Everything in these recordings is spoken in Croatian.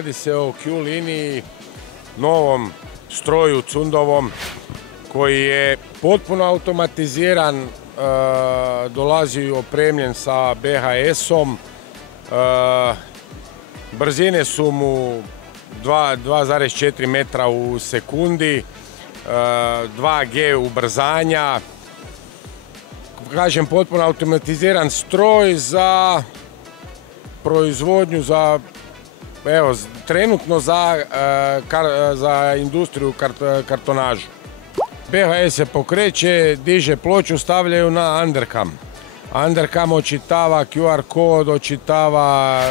radi se o Q liniji, novom stroju Cundovom koji je potpuno automatiziran, dolazi opremljen sa BHS-om, brzine su mu 2,4 metra u sekundi, 2G ubrzanja. Kažem, potpuno automatiziran stroj za proizvodnju, trenutno za industriju kartonažu. BHS se pokreće, diže ploču, stavljaju na undercam. Undercam očitava QR kod, očitava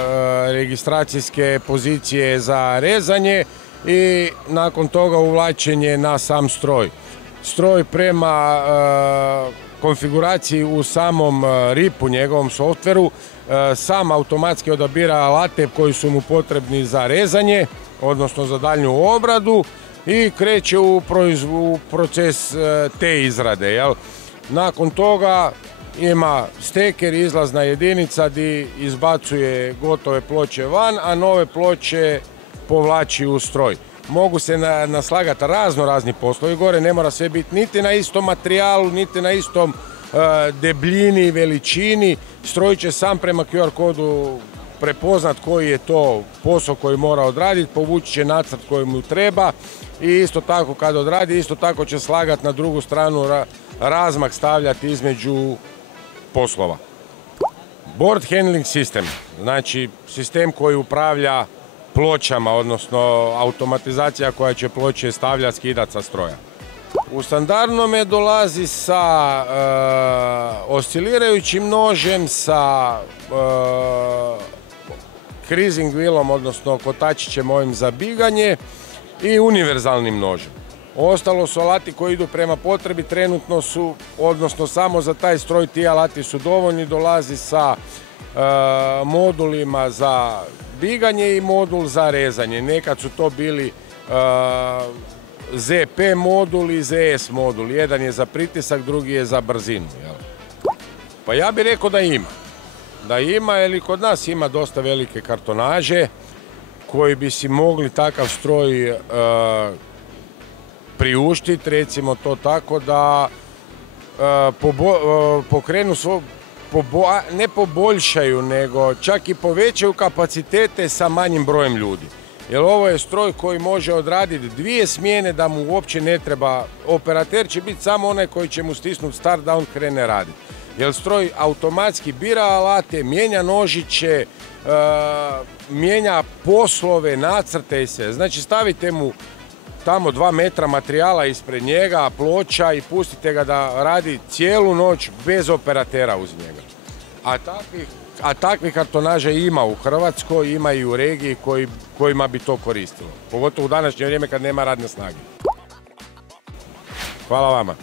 registracijske pozicije za rezanje i nakon toga uvlačenje na sam stroj. Stroj prema konfiguraciji u samom RIP-u, njegovom softveru, sam automatski odabira alate koji su mu potrebni za rezanje, odnosno za daljnju obradu, i kreće u proces te izrade. Nakon toga ima steker, izlazna jedinica gdje izbacuje gotove ploče van, a nove ploče povlači u stroj. Mogu se naslagati razni poslovi gore, ne mora sve biti niti na istom materijalu, niti na istom debljini, veličini. Stroj će sam prema QR kodu prepoznat koji je to posao koji mora odraditi, povući će nacrt koji mu treba i isto tako kad odradi, isto tako će slagati na drugu stranu, razmak stavljati između poslova. Board handling system, znači sistem koji upravlja pločama, odnosno automatizacija koja će ploče stavljati, skidati sa stroja. U standardnome dolazi sa oscilirajućim nožem, sa creasing wheelom, odnosno kotačićem ovim za biganje i univerzalnim nožem. Ostalo su alati koji idu prema potrebi, trenutno su, odnosno samo za taj stroj ti alati su dovoljni, dolazi sa modulima za biganje i modul za rezanje. Nekad su to bili ZP modul i ZS modul. Jedan je za pritisak, drugi je za brzinu. Pa ja bih rekao da ima. Da ima, jer i kod nas ima dosta velike kartonaže koji bi si mogli takav stroj priuštiti, recimo to tako, da pokrenu ne poboljšaju, nego čak i povećaju kapacitete sa manjim brojem ljudi. Jer ovo je stroj koji može odraditi 2 smjene da mu uopće ne treba. Operater će biti samo onaj koji će mu stisnuti start da on krene raditi. Jer stroj automatski bira alate, mijenja nožiće, mijenja poslove, nacrte i sve. Znači stavite mu tamo 2 metra materijala ispred njega, ploča, i pustite ga da radi cijelu noć bez operatera uz njega. A takvih kartonaža ima u Hrvatskoj, ima i u regiji kojima bi to koristilo. Pogotovo u današnje vrijeme kad nema radne snage. Hvala vama.